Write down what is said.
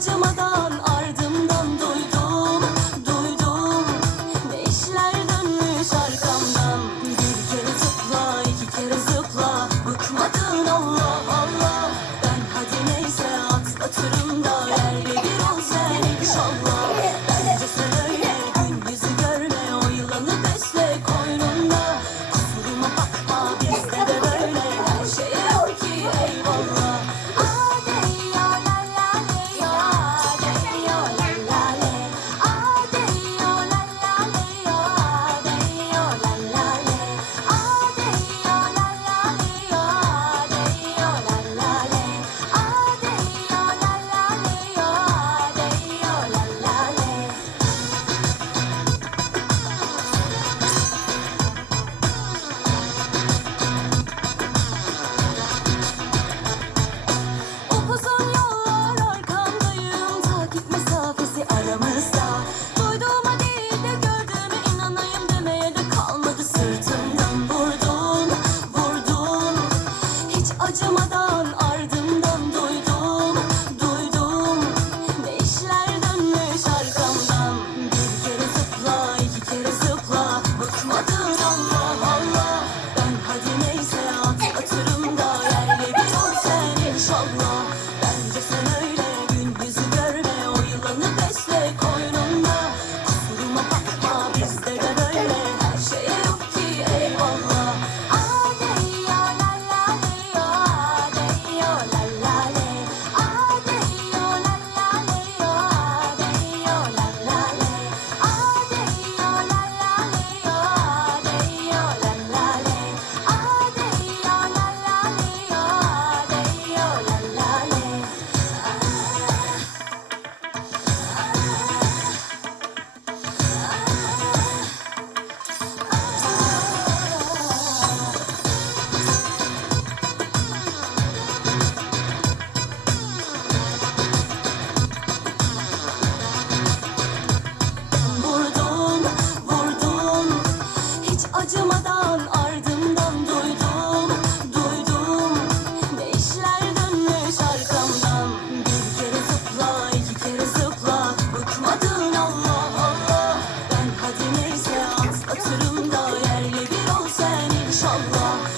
这么大 Allah.